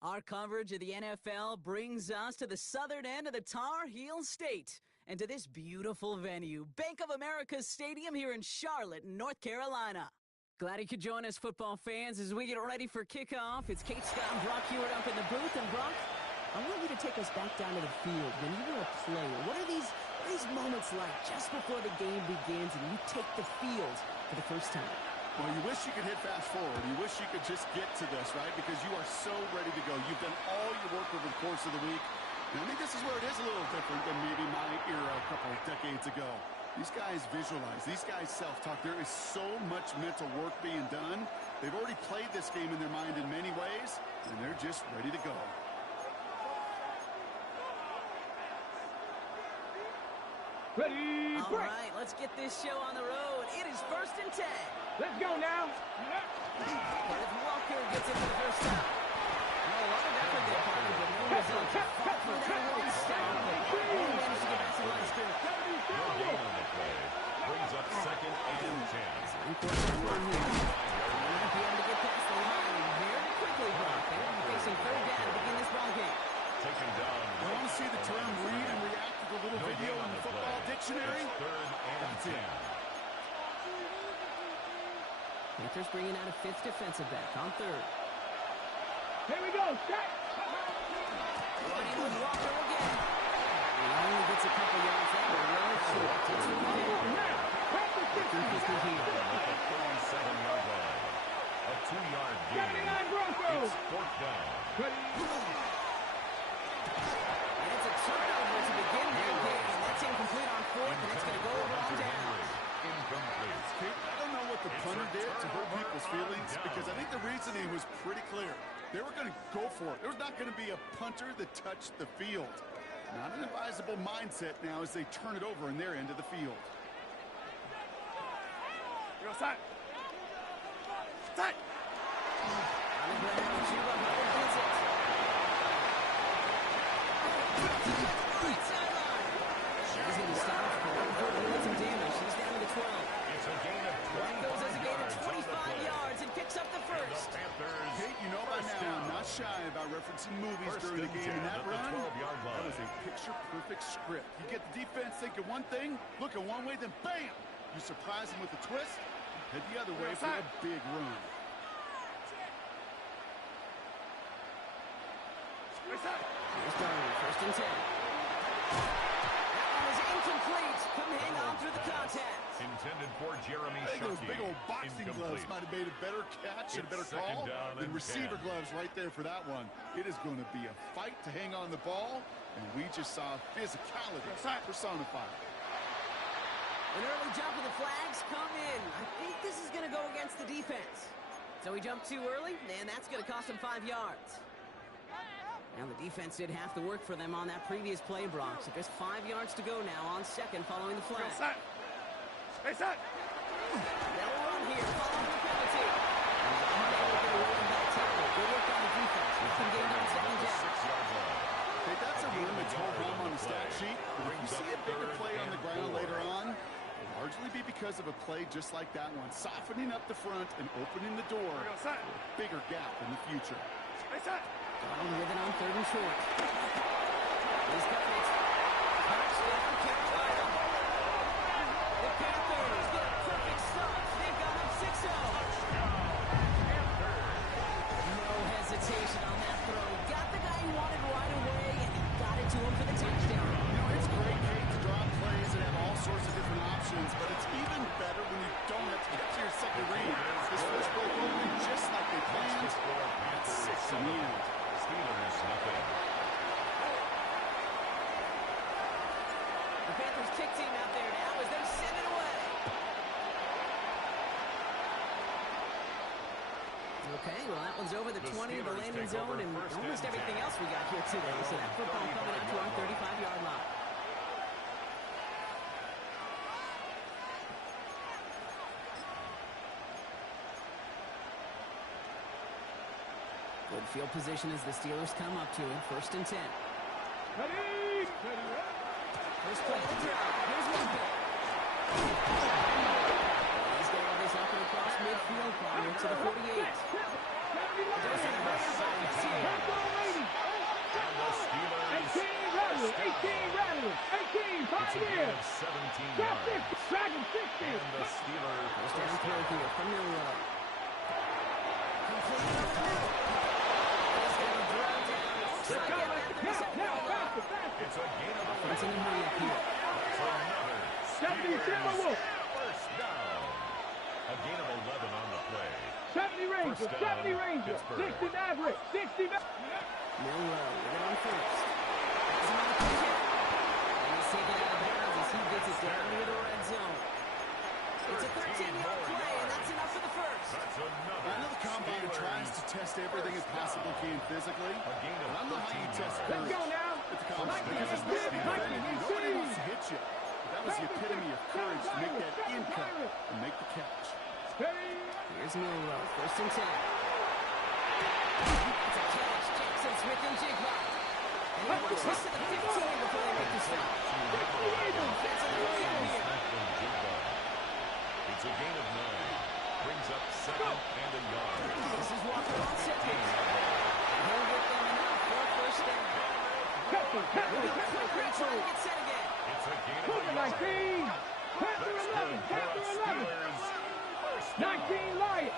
Our coverage of the NFL brings us to the southern end of the Tar Heel State and to this beautiful venue, Bank of America Stadium here in Charlotte, North Carolina. Glad you could join us, football fans, as we get ready for kickoff. It's Kate Scott and Brock Hewitt up in the booth. And Brock, I want you to take us back down to the field. When you were a player, what are these moments like just before the game begins and you take the field for the first time? Well, you wish you could hit fast forward. You wish you could just get to this, right? Because you are so ready to go. You've done all your work over the course of the week. And I think this is where it is a little different than maybe my era a couple of decades ago. These guys visualize. These guys self-talk. There is so much mental work being done. They've already played this game in their mind in many ways, and they're just ready to go. Ready, all right, let's get this show on the road. It is 1st and 10. Let's go now. Kenneth Walker gets it for the first time. A lot of effort there, Parker, but no result. Fought for that one step, but only managed to get back to the line of scrimmage. No gain on the play. Brings up 2nd and 10. Important one here. They might be able to get past the line very quickly, Brock. They will be facing 3rd down to begin this ball game. Taken down. I want to see the term read and react to the little video in the football dictionary. It's 3rd and 10. Panthers bringing out a 5th defensive back on 3rd. Here we go. Set. Running with Walker again. He only gets a couple yards there, but well short. It's a Now, practice this. At the 37-yard line. A 2-yard gain. 79 Broncos. It's 4th down. Ready. And it's a turnover to begin that game. That's incomplete on 4th, and it's going to go over on down. Incomplete. I don't know what the punter did to hurt people's feelings because I think the reasoning was pretty clear. They were going to go for it. There's not going to be a punter that touched the field. Not an advisable mindset now as they turn it over in their end of the field. Go side. Side. On the ground, Chuba Hubbard gets it. Right sideline. She's going to stop. Doing some damage. She's down to the 12. It's a gain of 25 Goes as a gain of 25 yards. yards and picks up the first. Panthers. Hey, you know by now, I'm not shy about referencing movies during the game. And that run, that was a picture-perfect script. You get the defense thinking one thing, looking one way, then bam! You surprise them with a twist, head the other way for a big run. Here's Darwin, 1st and 10. That one is incomplete. Come hang on through the contact. Intended for Jeremy I think those Shuckey. big old boxing gloves might have made a better catch and a better It's 2nd call down than and receiver 10. gloves right there for that one. It is going to be a fight to hang on the ball, and we just saw physicality personified. An early jump of the flags come in. I think this is going to go against the defense. So he jumped too early, and that's going to cost him 5 yards. Now the defense did half the work for them on that previous play, Brock. So just 5 yards to go now on 2nd following the flag. Hey, set. They'll run here following the penalty. Unable to get away with that tackle. Good work on the defense. We can gain on 2nd down. 6-yard line. Hey, that's a run that's home run on the stat sheet. But if you see a bigger play on the ground later on, it'll largely be because of a play just like that one, softening up the front and opening the door for a bigger gap in the future. Hey, set. Darwin with it on 3rd and short. He's got it. Touchdown, Carolina. The Panthers get a perfect start. They've got up 6-0. No hesitation on that throw. Got the guy he wanted right away, and he got it to him for the touchdown. You know, it's great, Kate, to draw plays and have all sorts of different options, but it's even better when you don't have to get to your second read. This first broke open just like they planned. It's 6 in the end. Steelers nothing. The Panthers kick team out there now as they're sending it away. Okay, well, that one's over the 20 of the landing zone and almost everything else we got here today. So that football coming out to our 35-yard line. Good field position as the Steelers come up to it. 1st and 10. Ready. First play of the drive. Here's one play. He's going to run this up and across midfield, Palmer, to the 48. Doesn't hurt us here. yards. Dragon 60. And the Steelers First down throw here from Miller. Complete over the middle. He's going to throw down. Looks like at that 37-yard line. It's a gain of 11. It's in the hurry up here. It's another 70 Steelers first down. A gain of 11 on the play. 70 Rangers, First down, 70 Rangers, Pittsburgh. 60 Maverick, 60 Miller with it on first. Has him on the kick. And he's taken out of bounds as he gets it down near the red zone. It's a 13-yard play, and that's enough for the first. That's another I know the combine Steelers tries to test everything it possibly can physically. A gain of But I don't know how you 13 test yards. Let's courage go now. at the combine. Mikey, Because it's Mikey, not being Mikey, defended. Mikey. Nobody wants to hit you. But that was the epitome of courage to make that in cut and make the catch. Here's Miller, first and 10. It's a catch, Jackson Smith and Jigba. And he works this to the 15 before they make the stop. Offensive play here. It's a gain of 9. Brings up second and a yard. This is Walker on second. And he'll get them enough for a first down. We're going to quickly try and get set again. It's a gain of a Panther yard. 19, Panther That's 11, good for Panther us 11, Steelers. First down. 19 Lion, A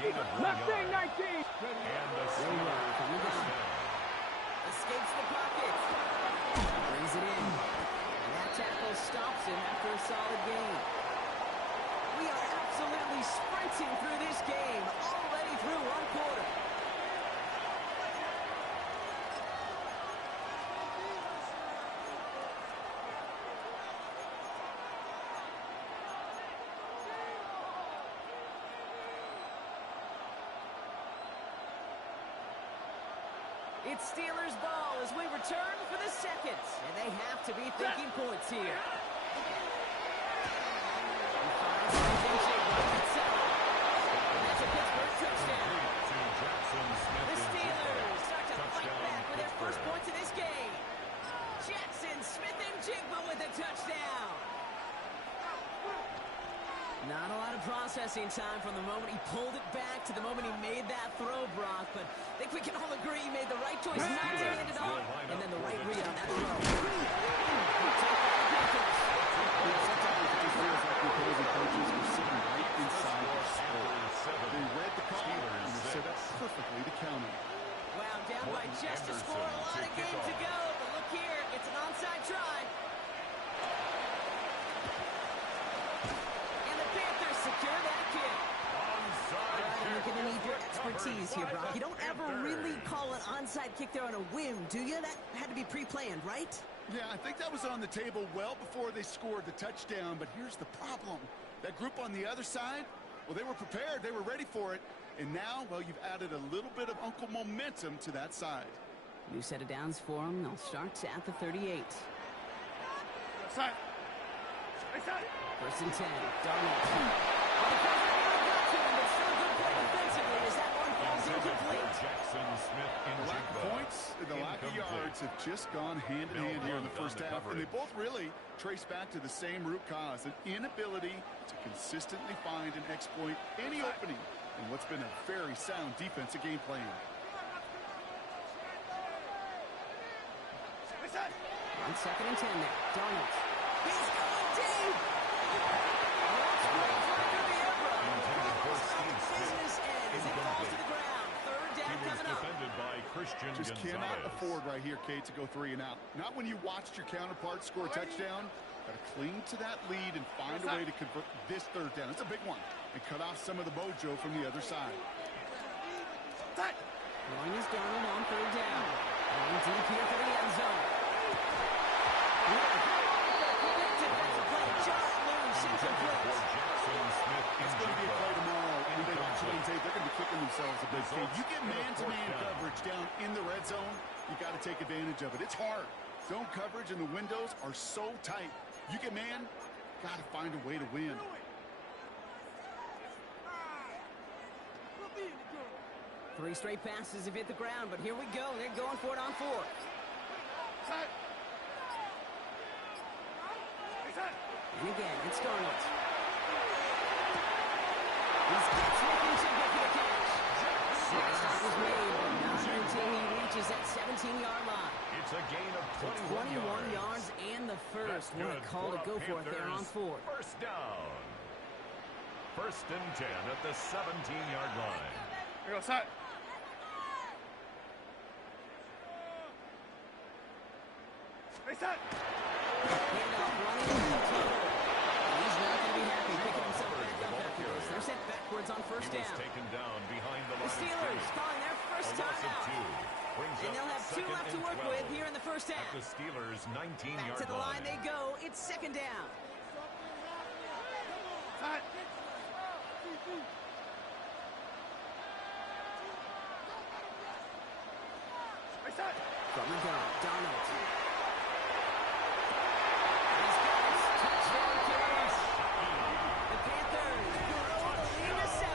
gain of 1 Mustang yard. 19. And the Steelers first down. Escapes the pocket. Brings it in. And that tackle stops him after a solid gain. We are absolutely sprinting through this game, already through one quarter. It's Steelers ball as we return for the second. And they have to be thinking points here. He finds something Jigba inside. And that's a Pittsburgh touchdown. To Jackson Smith The and Steelers start to fight Touchdown, back with their first Pittsburgh. points of this game. Jackson Smith and Jigba with a touchdown. Not a lot of processing time from the moment he pulled it back to the moment he made that throw, Brock. But I think we can all agree he made the right choice not to hand it off. And then the right read on that throw. Sometimes it just feels like the opposing coaches are sitting right inside their score. They read the call and they set up perfectly to counter. Wow, down by just a score. A lot of game to go. But look here, it's an onside try. And the Panthers secure that kick. All right, and you're going to need your expertise here, Brock. You don't ever really call an onside kick there on a whim, do you? That had to be pre-planned, right? Yeah, I think that was on the table well before they scored the touchdown, but here's the problem. That group on the other side, well, they were prepared. They were ready for it. And now, well, you've added a little bit of Uncle Momentum to that side. New set of downs for them. They'll start at the 38. Side. First and 10. Darnold. Oh, the pressure really got to him, but still a good play defensively as that one falls incomplete. Jackson Smith and The lack of Jigba. points and the lack of yards have just gone hand in hand here in the first half. And they both really trace back to the same root cause, an inability to consistently find and exploit any opening in what's been a very sound defensive game plan. On second and 10 there. Darnold. He's going deep. That's great fly through the air, bro. Intended for Steve Smith. Business end as it falls to the ground. Third He down was coming up. defended by Christian Just Gonzalez. cannot afford right here, Kate, to go 3 and out. Not when you watched your counterpart score a touchdown. Got to cling to that lead and find a way to convert this third down. It's a big one. And cut off some of the mojo from the other side. Line is Darnold on third down. Going deep here for the end zone. Defensive play. Giant loose. Incomplete. For Jackson Smith and It's going to be a play Jigba. tomorrow. And they watch it on tape. They're going to be kicking themselves a bit. Kate, you get man-to-man coverage down in the red zone, you got to take advantage of it. It's hard. Zone coverage and the windows are so tight. You get man, got to find a way to win. Three straight passes have hit the ground, but here we go. They're going for it on fourth. And again, it's Darnold. He's got Smith and Jigba for the catch. Stop was made, but not until he reaches reaches that 17-yard line. It's a gain of 21 yards and the first. What a call to go for it there on fourth. First down. First and 10 at the 17-yard line. Here goes side. Hey, side. Handoff running into the tunnel. He's not going to be happy picking himself back up after this. They're sent backwards on first He was down. taken down behind the The line of Steelers scrimmage. calling their first A loss of timeout. 2. Brings And up they'll have 2 second left to and work 12 with here in the first at half. the Steelers' 19-yard Back to the line line. they go. It's second down. Side. Hey, side. From the gun, Donald. He's got his touchdown carries. The Panthers grow the lead to 7.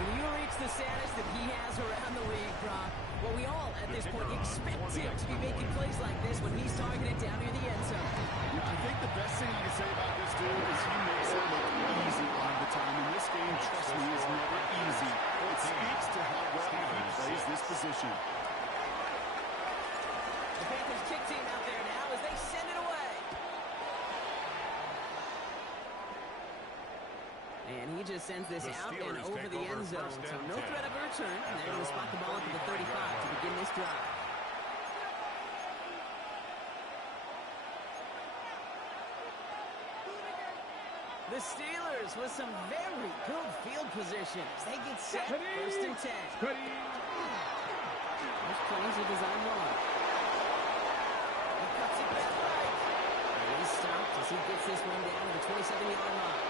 When you reach the status that he has around the league, Brock, well, we all at this point expect him to be making plays like this when he's targeted down near the end zone. Yeah, I think the best thing you can say about this dude is he makes it look easy a lot of the time. And this game, trust me, is never easy. It speaks to how well he plays this position. The Panthers kick team out there now as they send it away. And he just sends this out and over the end zone. So no threat of a return. And they're going to spot the ball up at the 35 to begin this drive. The Steelers with some very good field positions. They get set, first and 10. Ready. First plays a design run. He cuts it back right. And he's stopped as he gets this one down to the 27-yard line.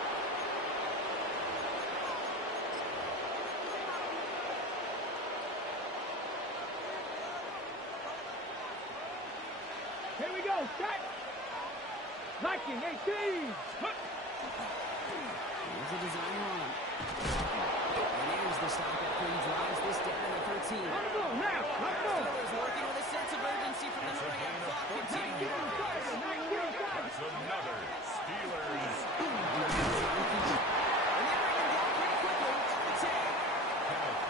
Here we go. Set. Liking 18. Here's a design run. And there's the stop after he drives this down to the 13. On the ball now. Let's go. Steelers working with a sense of urgency from the running out clock. Continue. That's another Steelers. And they're bringing down pretty quickly at the 10.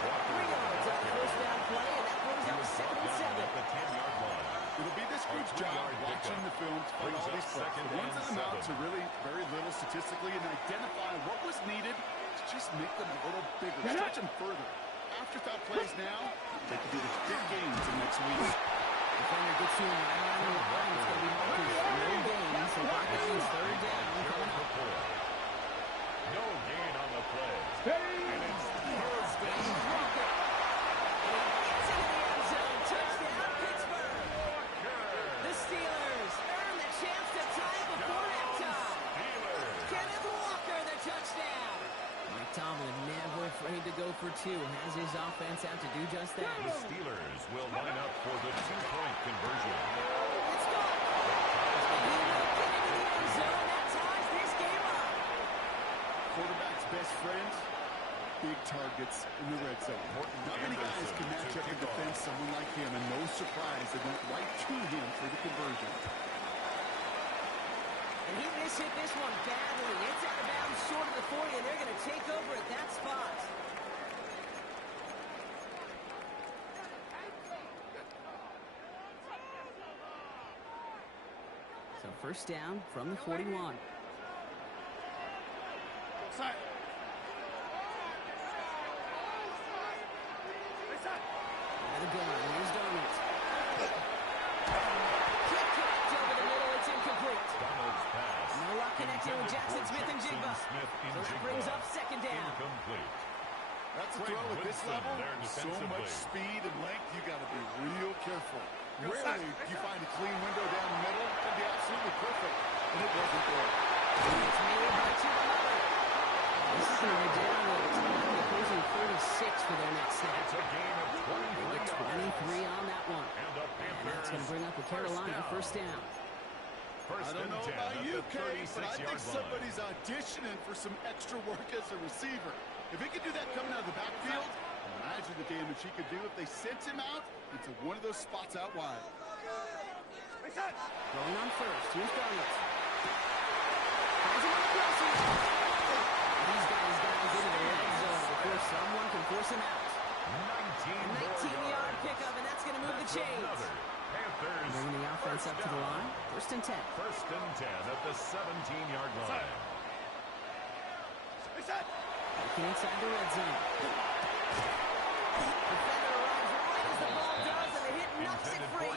3 yards on the first down play, and that brings up second and 7. At the 10-yard line. It'll be this group's job watching the film to find all these plays. The ones that amount to really very little statistically and identify what was needed to just make them a little bigger, stretch them further. Afterthought plays now, they could do the big games in next week. Defender gets you right around the line. It's going to be Marcus. No gain, so Brock means third down coming up. No gain on the play. Ready. Stanley Walker. And he gets into the end zone. Touchdown, Pittsburgh. The Steelers earn the chance to tie before halftime. Kenneth Walker, the touchdown. Mike Tomlin never afraid to go for 2. Has his offense out to do just that. The Steelers will line up for the 2-point conversion. Let's go. And he will get into the end zone. That ties this game up. Quarterback's best friend, big targets in the red zone. Not many guys can match up and defend someone like him, and no surprise they went right to him for the conversion. And he mishit this one badly. It's out of bounds short of the 40, and they're going to take over at that spot. So first down from the 41. Side. By the gun, here's Donald. Quick connect over the middle, it's incomplete. Donald's pass. No luck connecting with Jackson Smith and Jigba. So that brings up second down. Incomplete. That's a throw at this level. So much speed and length, you got to be real careful. Rarely do you find a clean window down the middle. It can be absolutely perfect, and it wasn't there. It's made by Chihuahua. This is going to be down to the opposing 36 for their next snap. It's a gain of 23 23 on that one. And the And Panthers. that's going to bring up the Carolina first down. First I don't and know 10 about at you, the Kate, but I think 36-yard line. somebody's auditioning for some extra work as a receiver. If he could do that coming out of the backfield, imagine the damage he could do if they sent him out into one of those spots out wide. Going on first. Here's Donald. Has him on the crossing. He's got his guys into the red zone before someone can force him out. 19-yard pickup, and that's going to move the chains. Panthers. Bringing the offense up to the line. First and 10. First and 10 at the 17-yard line. Looking inside the red zone. Defender arrives right as the ball does, and the hit knocks it free.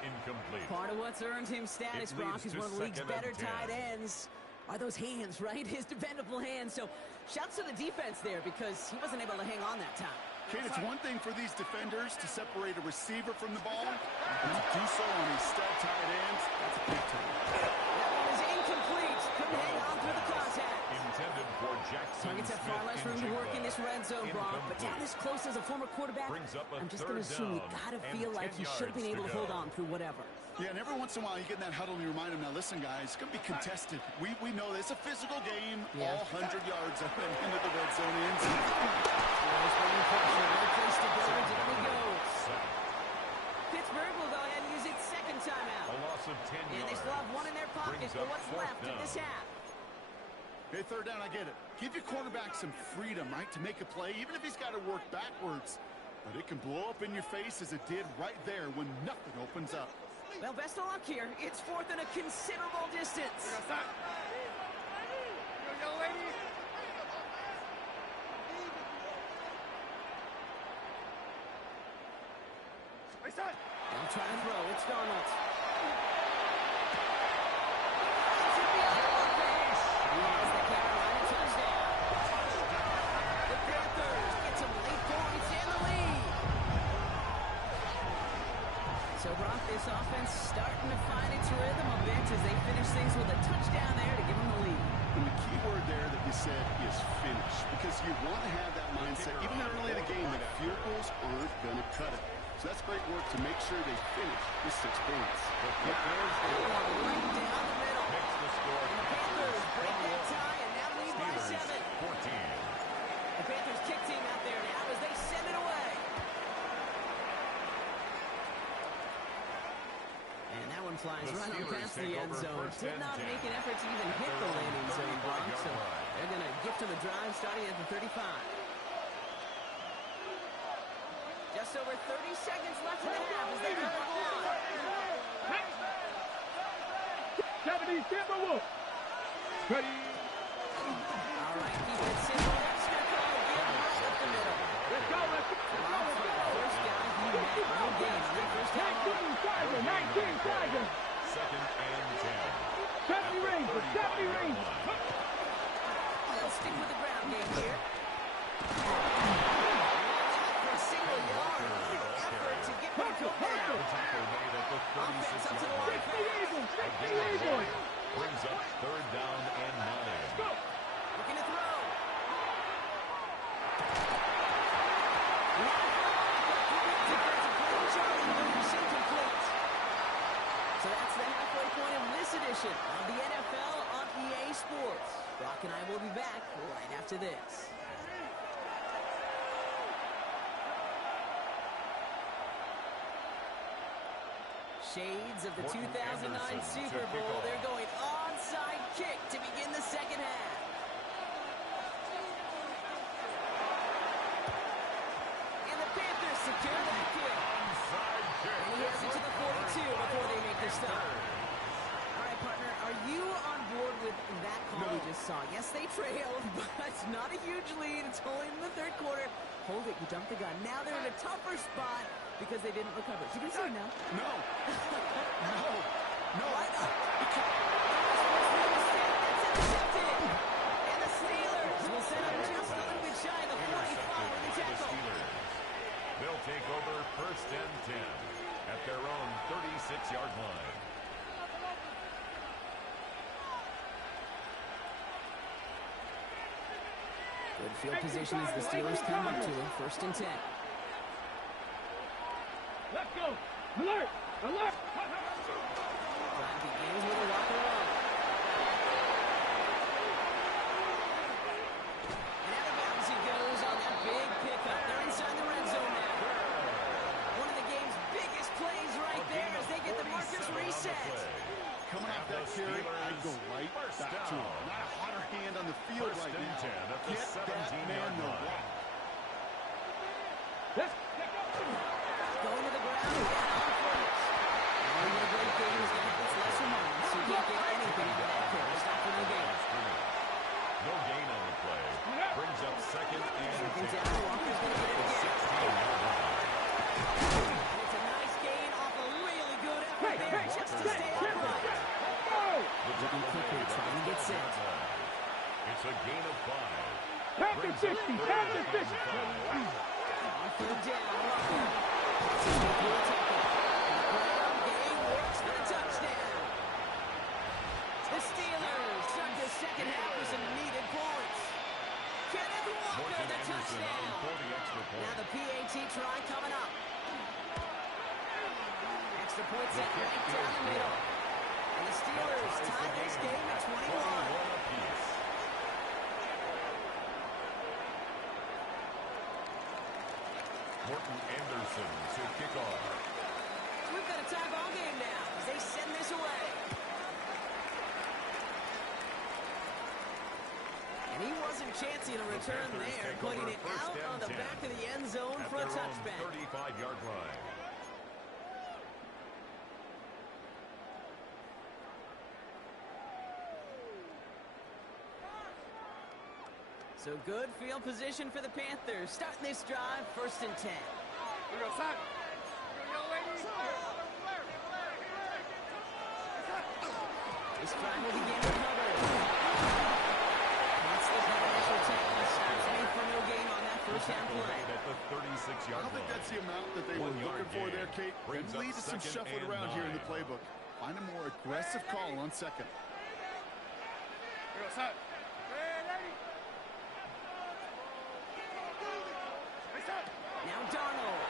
Incomplete. Part of what's earned him status, Brock, is one of the league's better tight ends. Are those hands, right? His dependable hands. So shouts to the defense there because he wasn't able to hang on that time. Kate, it's one thing for these defenders to separate a receiver from the ball, and to do so on these stud tight ends, that's a big time. That one is incomplete. Couldn't hang on through the contact. Intended for Jackson. Targets have far less room to work in this red zone, Brock. But down this close as a former quarterback, I'm just going to assume you got to feel like he should have been able to hold on through whatever. Yeah, and every once in a while you get in that huddle and you remind him, now listen, guys, it's going to be contested. We know this. It's a physical game. Yeah. All 100 yards up and into the red zone ends. Pittsburgh will go ahead and use its second timeout. A loss of 10 yards. And they still have one in their pocket for what's left of this half. Okay, third down, I get it. Give your quarterback some freedom, right, to make a play, even if he's got to work backwards. But it can blow up in your face as it did right there when nothing opens up. Well, best of luck here. It's fourth and a considerable distance. They'll try to throw. It's Donald. He has the Carolina touchdown. The Panthers get some late points in the lead. So, Brock, this offense starting to find its rhythm a bit as they finish things with a touchdown there to give them the lead. And the key word there that you said is finish, because you want to have that mindset, even early in the game, that field goals aren't going to cut it. So that's great work to make sure they finish with 6 points. Right down the middle. Makes the score. And the Panthers break that tie and now lead by 7. 14. The Panthers kick team out there now as they send it away. And that one flies right on past the end zone. Did not make an effort to even hit the landing zone, Brock. So they're going to gift to the drive starting at the 35. Just over 30 seconds left in the half as they go on. 70, Timberwolves. Ready. All right, keep it simple. Extra call, give right up the middle. Let's go, let's go. First down, he had no gain on that first down. 19 Tiger. Second and 10. 70 Rangers, 70 Rangers. They'll stick with the ground game here. For a single yard. Good effort to get back up there. Tackle made at the Offense up to the 36-yard line. 60 Eagles. brings up third down and 9. Looking to throw. So that's the halfway point of this edition of the NFL on EA Sports. Brock and I will be back right after this. Shades of the 2009 Super Bowl. They're going onside kick to begin the second half. And the Panthers secure that kick. And he heads it to the 42 before they make their stop. All right, partner, are you on board with that call we just saw? Yes, they trailed, but not a huge lead. It's only in the third quarter. Hold it, you jumped the gun. Now they're in a tougher spot because they didn't recover. Did you say no? No. No. Why not? Because that's intercepted. And the Steelers will set up just a little bit shy of the 45 with the tackle. They'll take over first and 10 at their own 36-yard line. Good field position as the Steelers come up to it. First and 10. Let's go. Alert. Alert. Drive begins with a walk around. And out of bounds he goes on that big pickup. They're inside the red zone now. One of the game's biggest plays right there as they get the markers reset. Coming off that carry, I'd go right back to him. Not a hotter hand on the field right now. Get that man the rock. 50, pass it 50. On third down. Game works for the touchdown. The Steelers start the second half with some needed points. Kenneth Walker, the touchdown. Now the PAT try coming up. Extra point set right down the middle. And the Steelers tie this game at 21. Morton Anderson to kick off. We've got a tie ball game now as they send this away. And he wasn't chancing a return there, putting it out on the back of the end zone for a touchback. 35-yard line. So good field position for the Panthers. Starting this drive, 1st and 10. This drive will begin recovered. That's the initial tackle. Stops made for no gain on that first down play. At the 36-yard I don't think that's the amount that they were looking for there, Kate. It leads to some shuffling around here in the playbook. Find a more aggressive call on second. Now Darnold.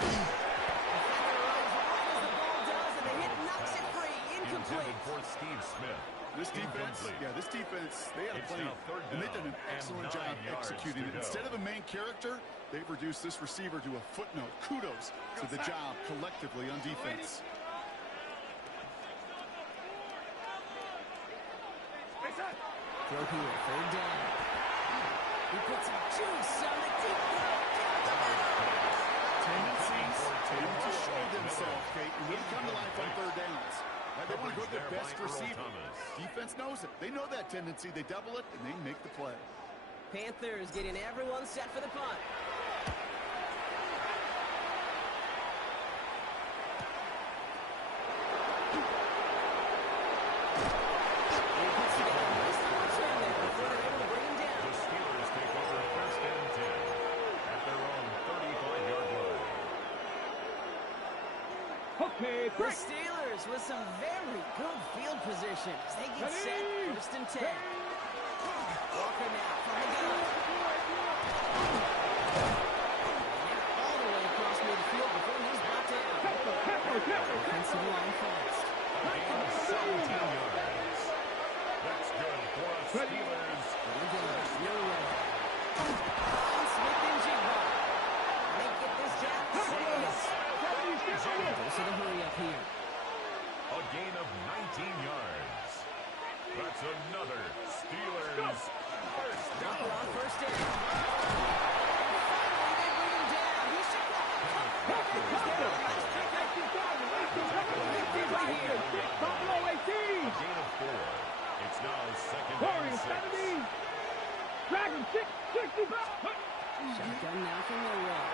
Defender runs right as the ball does, and the hit knocks it free. Incomplete. For Steve Smith. This defense, they had a plan, and they did an excellent job executing it. Instead of a main character, they've reduced this receiver to a footnote. Kudos to the job collectively on defense. Throw here, 3rd down. He puts some juice on the deep throw. Tendencies tend to show themselves, Kate, and really come to life on 3rd downs. They want to go to their best receiver. Defense knows it. They know that tendency. They double it, and they make the play. Panthers getting everyone set for the punt. He puts together a nice little return there before they're able to bring him down. The Steelers take over 1st and 10 at their own 35-yard line. Okay, The break. Steelers with some very good field position as they get set, 1st and 10. Walker now from the gun. And all the way across midfield before he's brought down. Defensive line fast. A gain of 17 yards. That's good for the Steelers. Smith and Jigba. They get this down. Dose of the hurry up here. A gain of 19 yards. That's another Steelers first Walker down. on 1st down. Finally, they bring him down. He should go. Right here. Top below 18. A gain of 4. It's now 2nd Warriors and 6. 70. Dragon 65. Shotgun now from Millwall.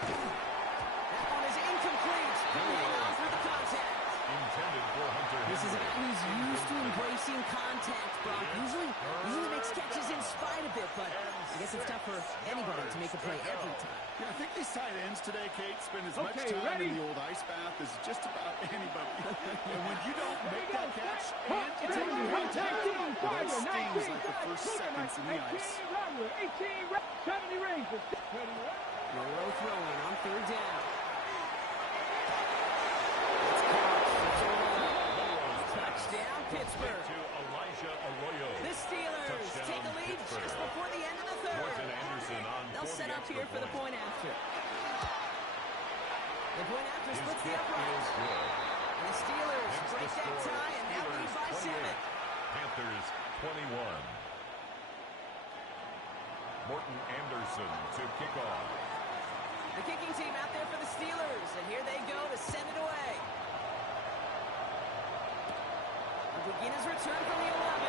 That one is incomplete. Hang on for the contact. Intended for Hunter This is a Henry. guy who's used to embracing contact, Brock. Usually makes catches in spite of it, but I guess it's tough for anybody to make a play every time. Yeah, I think these tight ends today, Kate, spend as much Okay, time ready? in the old ice bath as just about anybody. And when you don't make that catch and you take the contact, well, that stings like the first seconds in the ice. 18, 70 Rangers. Rowe throwing on 3rd down. Touchdown, Pittsburgh. To Elijah Arroyo. The Steelers Touchdown, take a lead Pittsburgh. just before the end of the 3rd. Morton Anderson on They'll for set the up extra here for the point after. The point after His splits the kick upright. is good. And the Steelers Hence the break that score. tie and now lead by Steelers 7. 28, Panthers 21. Morton Anderson to kick off. The kicking team out there for the Steelers, and here they go to send it away. He'll begin his return from the 11.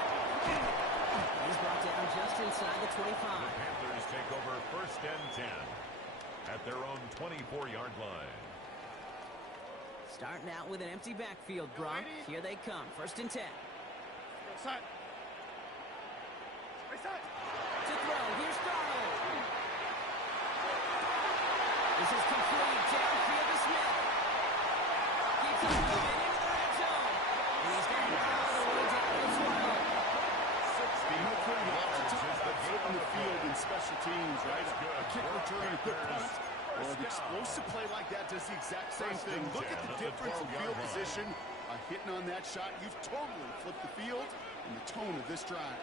He's brought down just inside the 25. The Panthers take over 1st and 10 at their own 24-yard line. Starting out with an empty backfield, Brock. Here they come, 1st and 10. To throw. Here's Darnold. This is complete. Downfield to Smith. Keeps it moving into the red zone. And he's got it all the way down to 12. No pretty lots of talk about flipping the field in special teams, right? A kick return, a good punt. Well, an explosive play like that does the exact same thing. Look at the difference in field position. By hitting on that shot, you've totally flipped the field and the tone of this drive.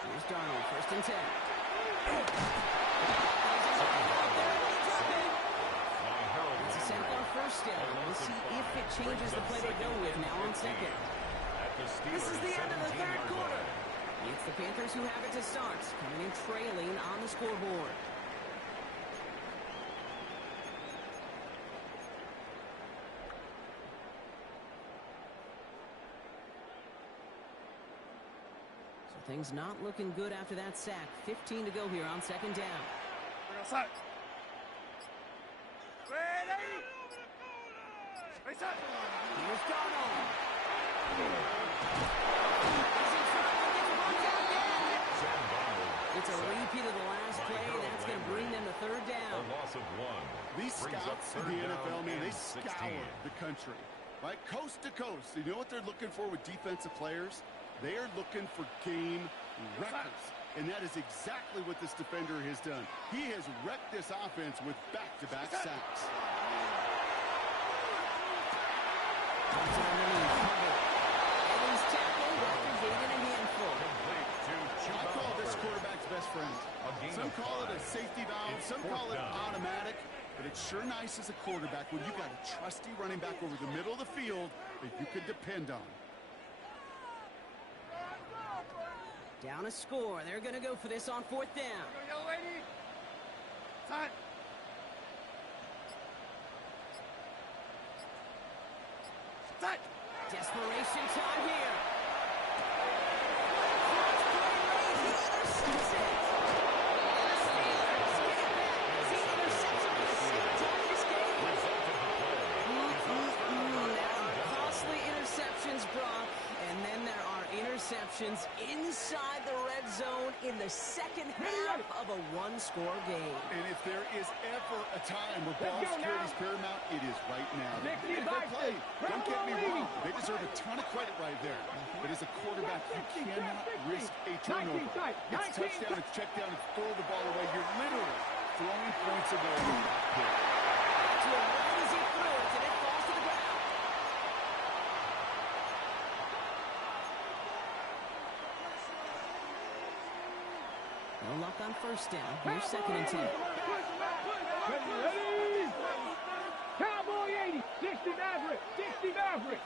Here's Darnold, 1st and 10. It's a Central first down. We'll see if it changes the play they go with now on 2nd. This is the end of the 3rd quarter. It's the Panthers who have it to start, coming in trailing on the scoreboard. So things not looking good after that sack. 15 to go here on 2nd down. Here's Darnold. It's a repeat of the last play. That's going to bring them to 3rd down. A loss of 1. These scouts in the NFL, man, they scour the country, right? Coast to coast. You know what they're looking for with defensive players? They are looking for game wreckers. And that is exactly what this defender has done. He has wrecked this offense with back-to-back sacks. I call this quarterback's best friend. Some call it a safety valve, some call it automatic, but it's sure nice as a quarterback when you got a trusty running back over the middle of the field that you can depend on. Down a score. They're going to go for this on 4th down. Desperation time here. Costly interceptions, Brock, and then there are interceptions inside the red zone in the 2nd half of a 1-score game. And if there is ever a time where ball security is paramount, it is right now. They play. Don't get me wrong. They deserve a ton of credit right there. But as a quarterback, you cannot risk a turnover. It's touchdown, it's check down, it's throw the ball away. You're literally throwing points away. To a right as he threw it, and it falls to the ground. No luck on 1st down. Here's 2nd and 10. Ready? Cowboy 80. 60 Maverick. 60 Maverick.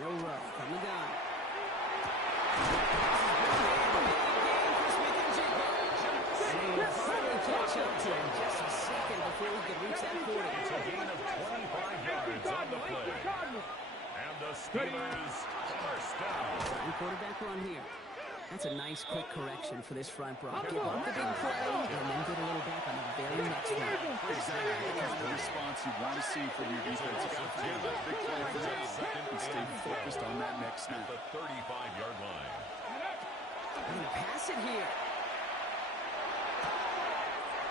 Row from the gun. Catch up to him just a second before he could reach that 40. It's a gain of 25 yards on the play. And the Steelers 1st down. And quarterback run here. That's a nice quick correction for this front, Brock. Give up the big play and then get a little back on the very next one. Exactly the kind of response you want to see from your defense. You got to forget about the big play for now and stay focused on that next snap. At the 35-yard line. And pass it here.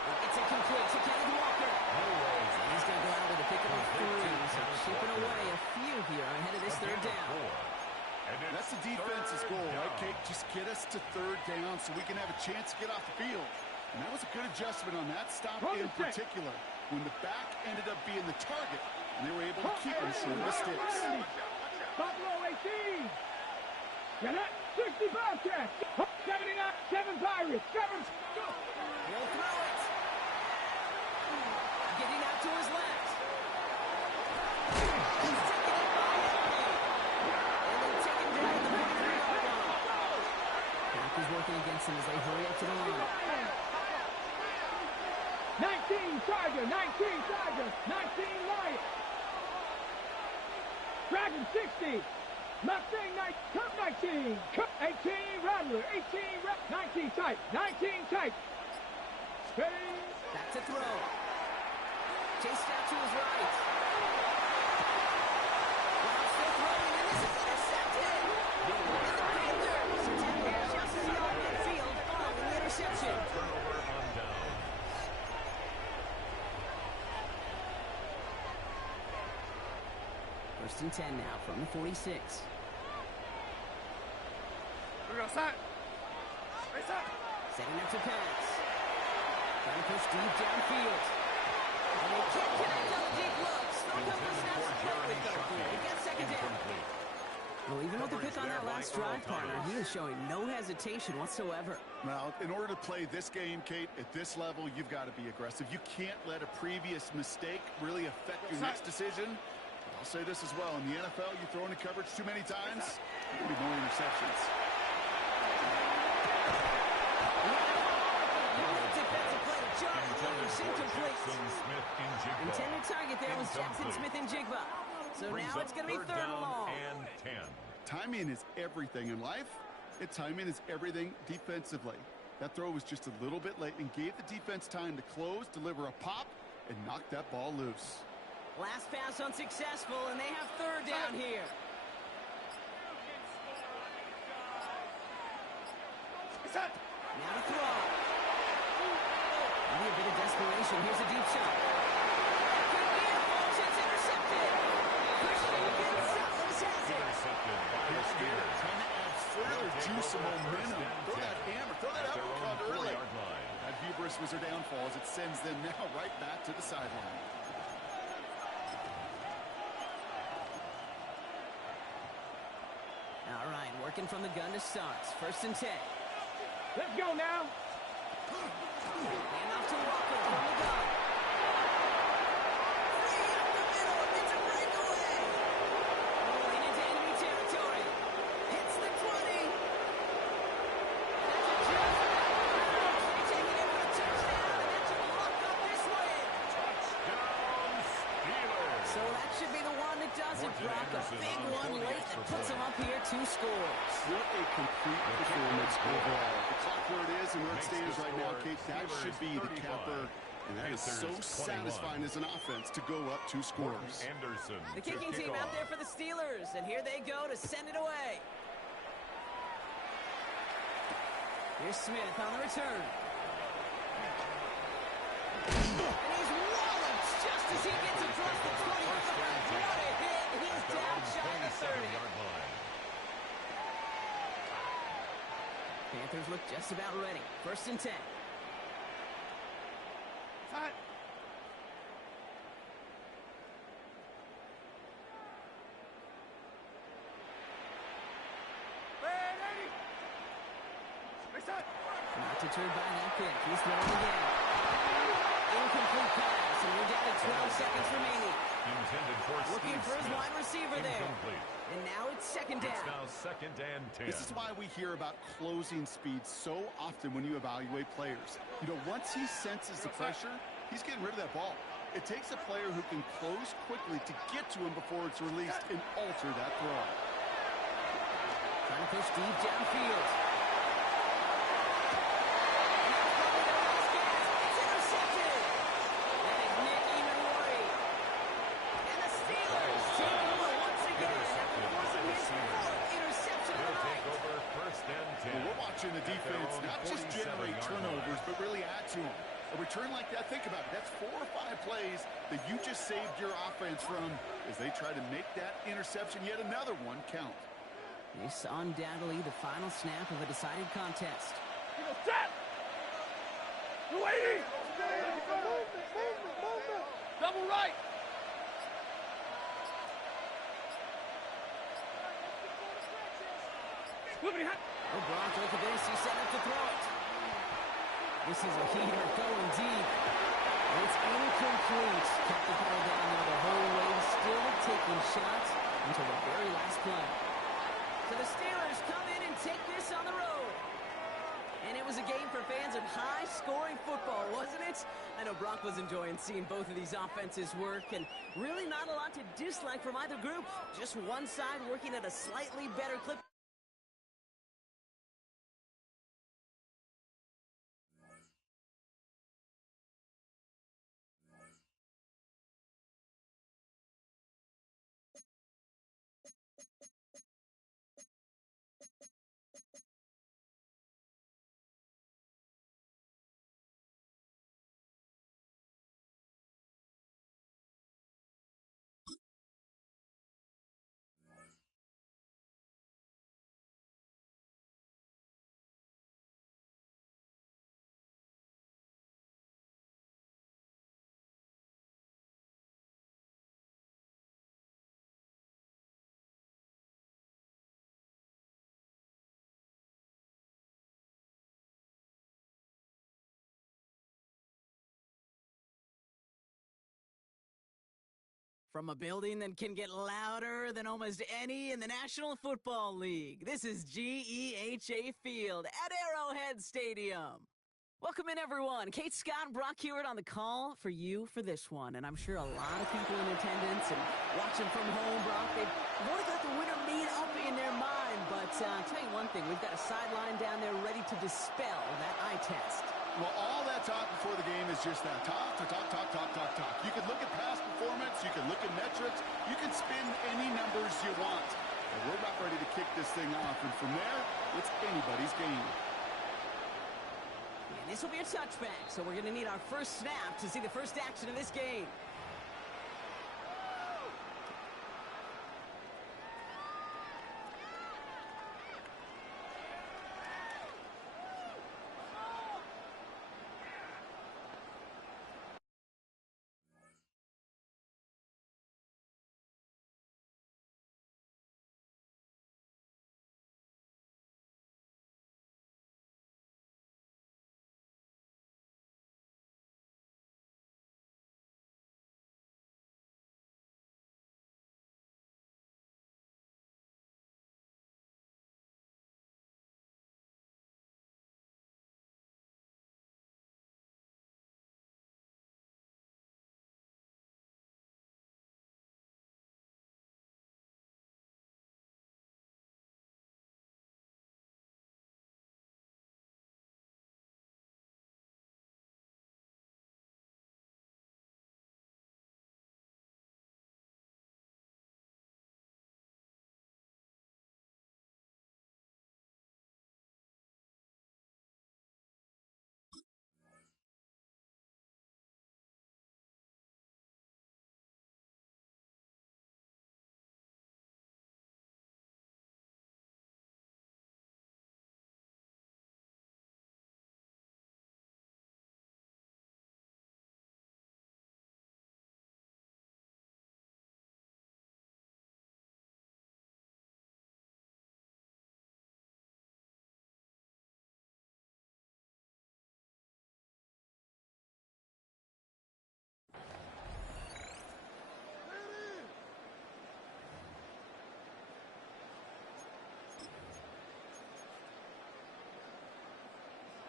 It's incomplete to Kenneth Walker. He's going to go out with a pick of 3, so chipping away a few here ahead of this 3rd down. That's the defense's goal, right, Kate? Just get us to 3rd down so we can have a chance to get off the field. And that was a good adjustment on that stop in particular, when the back ended up being the target, and they were able to keep him short of the sticks. Buffalo 18. Get that 60 Bobcats. 79, 7 Pirates. 7. He'll throw it. Getting out to his left. He's taking it by Henry. And they'll take it down to the 43-yard line. Clock is working against them as they hurry up to the line. 19 Tiger. 19 Tiger. 19 Lion. Dragon 60. Mustang 19. Cup 18 Rattler. 18 19 tight. 19 tight. Back to throw. Chased out to his right. While still throwing, and this is intercepted. And the Panthers tackle just beyond midfield following the interception. Turnover on down. First and 10 now from the 46. Setting up to pass. Trying to push deep downfield. And they can't connect on the deep looks. Throw a couple of snaps to play with though here. He gets second down. Well, even with the pick on that last drive, partner, he was showing no hesitation whatsoever. Well, in order to play this game, Kate, at this level, you've got to be aggressive. You can't let a previous mistake really affect your next decision. I'll say this as well. In the NFL, you throw into coverage too many times, there'll be more interceptions. Defensive play to John Lewis, incomplete. Intended target there was Jackson Smith-Njigba. So now it's going to be third and long. And 10. Timing is everything in life. And timing is everything defensively. That throw was just a little bit late and gave the defense time to close, deliver a pop, and knock that ball loose. Last pass unsuccessful, and they have third down here. Now to throw. Maybe a bit of desperation. Here's a deep shot. It's intercepted. Christian Gonzalez has it. Intercepted by the Steelers. Trying to add further juice and momentum. Throw that hammer. Throw that uppercut early. That hubris was their downfall as it sends them now right back to the sideline. All right, working from the gun to start. First and 10. Let's go now. Hand off to Walker from the gun. Free up the middle. It's a breakaway. Rolling into enemy territory. Hits the 20. That's a jump. Taking it for a touchdown, and that should lock up this win. Touchdown, Steelers. So that should be the one that does it, Brock. A big one late that puts them up here 2 scores. What a complete performance overall. The clock where it is and where it stands right now, Kate, that should be the capper. And that is so satisfying as an offense to go up 2 scores. Anderson. The kicking team out there for the Steelers, and here they go to send it away. Here's Smith on the return. And he's walloped just as he gets across the 25. What a hit. He's down shy of the 30. Panthers look just about ready. First and 10. Not deterred by that pick. He's throwing again. Incomplete pass, and we're down to 12 seconds remaining. Intended for Looking for his wide receiver there. Incomplete. And now it's second down. It's now second and 10. This is why we hear about closing speed so often when you evaluate players. You know, once he senses the pressure, he's getting rid of that ball. It takes a player who can close quickly to get to him before it's released and alter that throw. Trying to push deep downfield. It's intercepted. That is Nick Emenwari. And the Steelers take over once again after forcing his 4th interception of the night. Over first and 10. Well, we're watching the defense not just generate turnovers, but really add to them. A return like that, think about it. That's 4 or 5 plays that you just saved your offense from as they try to make that interception, yet another one, count. This undoubtedly the final snap of a decided contest. Set! 280! Double right! Oh, Brock, look at this. He's set up to throw it. This is a heater going deep. And it's incomplete. Kept the ball down there the whole way. Still taking shots until the very last play. So the Steelers come in and take this on the road. And it was a game for fans of high-scoring football, wasn't it? I know Brock was enjoying seeing both of these offenses work, and really not a lot to dislike from either group. Just one side working at a slightly better clip. From a building that can get louder than almost any in the National Football League, this is GEHA Field at Arrowhead Stadium. Welcome in, everyone. Kate, Scott, and Brock Hewitt on the call for you for this one. And I'm sure a lot of people in attendance and watching from home, Brock, they've already got the winner made up in their mind. But I'll tell you one thing, we've got a sideline down there ready to dispel that eye test. Well, all that talk before the game is just that. Talk. You can look at past performance. You can look at metrics. You can spin any numbers you want. And we're about ready to kick this thing off. And from there, it's anybody's game. And this will be a touchback, so we're going to need our first snap to see the first action of this game.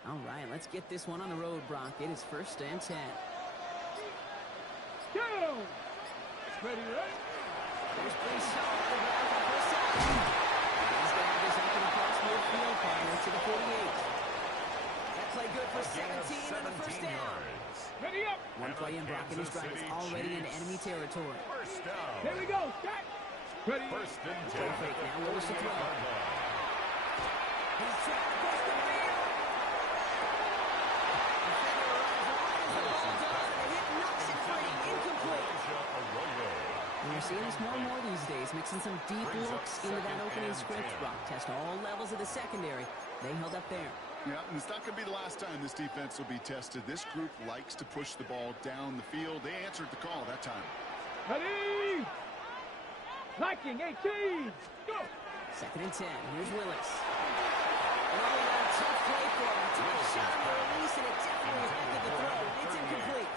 All right, let's get this one on the road, Brock. It is 1st and 10. Go! Ready, right? There's Bree Starr. He's going to have this open across midfield, partner to the 48. That play good for 17 and the first down. Ready up! One play in, Brock, and his drive is already into enemy territory. First down. Here we go, Scott! Ready? First and 10. Play fake now, Willis to throw. He's trying to push the field. We're seeing this more and more these days, mixing some deep looks into that opening script. Brock test all levels of the secondary. They held up there. Yeah, and it's not going to be the last time this defense will be tested. This group likes to push the ball down the field. They answered the call that time. Ready! Blocking 18! Go! 2nd and 10. Here's Willis. Oh, a tough play for him. Took a shot on the release, and it definitely affected the throw. It's incomplete.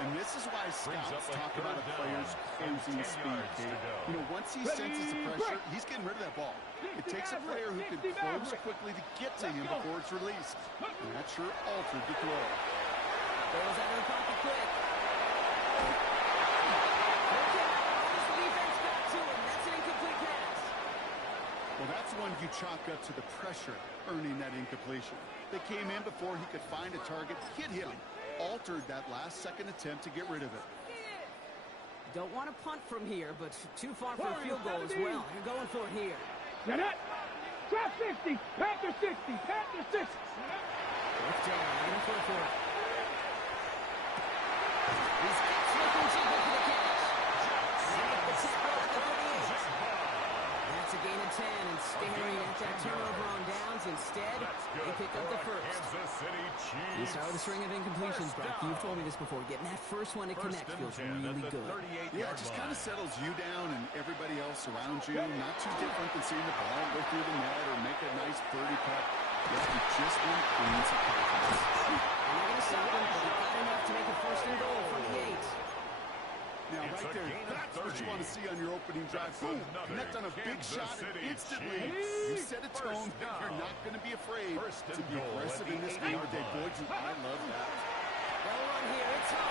And this is why scouts talk about a player's closing speed, Kate. You know, once he senses the pressure, he's getting rid of that ball. It takes a player who can close quickly to get to him before it's released. And that sure altered the throw. Throws out of the pocket quick. The defense back to him. That's an incomplete pass. Well, that's one you chalk up to the pressure earning that incompletion. They came in before he could find a target, hit him. Altered that last-second attempt to get rid of it. Don't want to punt from here, but too far for a field goal as well. You're going for it here. Get it! Trap 60! Panther 60! Panther 60! 4th down. They're going to throw for it. He's looking cheaper for the catch. Make the tackle at the 38. That's a gain of 10, and staring at that turnover on downs. Instead, they pick up the first. You start with a string of incompletions, Brock. You've told me this before. Getting that first one to connect feels really good. Yeah, it just kind of settles you down and everybody else around you. Not too different than seeing the ball go through the net or make a nice birdie putt. Yeah, you just want clean some confidence. And they're going to stop him, but he got enough to make it 1st and goal from the 8. Now, It's right a there, gain of that's what you 30. want to see on your opening drive. That's Boom, another connect on a big Kansas shot and City instantly Chiefs. you set a tone First that you're down. not going to be afraid First to and be goal aggressive at in the this game 8-yard today, line. boys. I love that. They'll run here. It's home.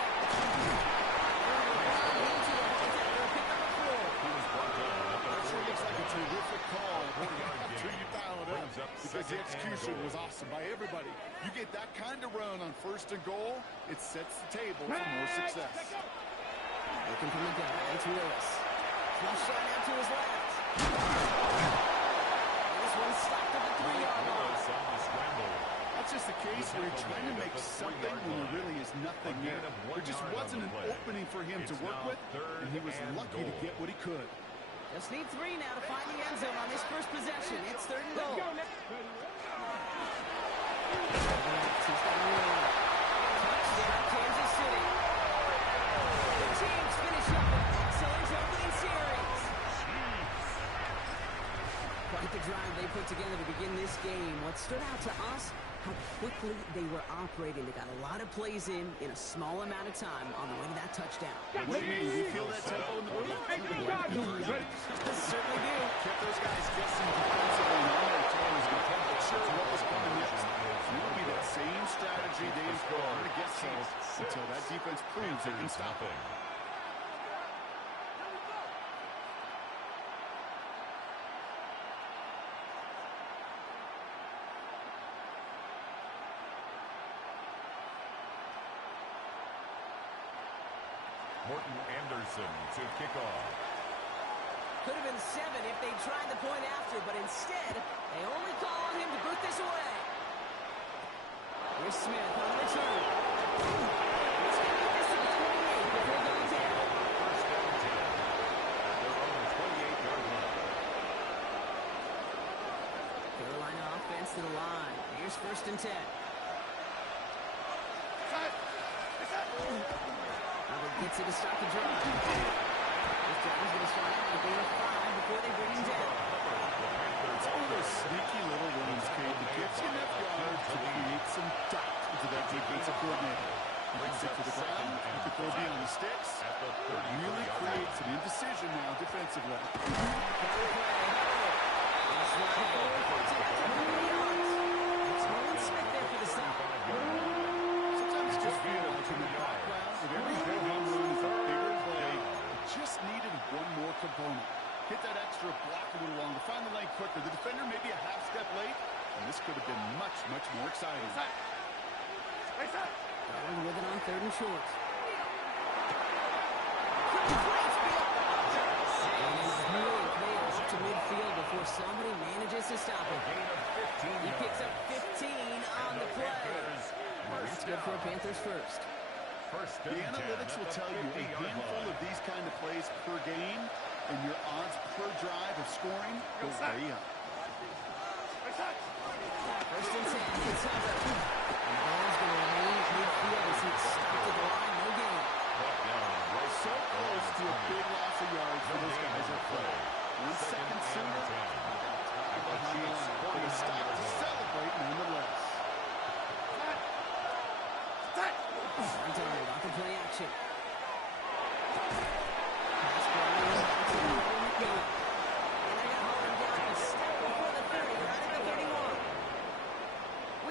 Into the ball tackle. Pick up the floor. He was brought down at the That sure 40. looks like a terrific call 40-yard after gain. you dial it Brings up up because the second and execution goal. was awesome by everybody. You get that kind of run on first and goal, it sets the table for more success. Looking from the gun. It's Willis. Flush shot out to his left. This one stopped at the 3-yard line. Willis on the scramble. That's just the case where you're trying to make something when there really is nothing A gain there. of 1 There just yard on wasn't the an play. opening for him to It's work now with, third and he was and lucky to goal. get what he could. Just need 3 now to find the end zone on this first possession. It's 3rd and goal. Let's go, Nick. He's got a run. Touchdown, Kansas City. The Chiefs finish up an excellent opening series. Quite the drive they put together to begin this game. What stood out to us, how quickly they were operating. They got a lot of plays in a small amount of time on the way to that touchdown. What do you mean? You feel that tempo in the booth? Certainly do. Kept those guys guessing defensively and on their toes. Not sure what was coming next. It will be that same strategy they employ on the guess until that defense proves they can stop it. Morton Anderson to kick off. Could have been 7 if they tried the point after, but instead, they only call on him to boot this away. Here's Smith on the return. Let's get this to the 28 before going down. First down 10 at their own 28-yard line. Carolina offense to the line. Here's 1st and 10. Hubbard gets it to start the drive. This drive is going to start out at a gain of 5 before they bring him down. It's one of those sneaky little runs, Kate, that gets you enough yards to create some doubt into that defensive coordinator. You can stick to the ground, you can throw beyond the sticks. Really creates an indecision now defensively. It's Nolan Smith there for the stop. Sometimes you just feel like in the background, with every big home run is a bigger play. It just needed one more component. Hit that extra block a little longer, find the lane quicker. The defender may be a half step late, and this could have been much, much more exciting. Going with it on 3rd and short. To midfield before somebody manages to stop him. Gain of 15 He picks up yards. 15 on the play. It's good for Panthers first. First The and 10 analytics at will the tell you a 50-yard handful line. of these kind of plays per game, and your odds per drive of scoring go way up. First and 10. It's Hubbard. And the ball's going to remain at midfield as he stopped at the line. No gain. Brought down right So close to a big loss of yards for those guys at play. 1 second sooner, behind the line. Going to stop to celebrate nonetheless. Montgomery off the play action. Pass ball in back to the middle of the field. And they got Holland down a step before the 30, right at the 31.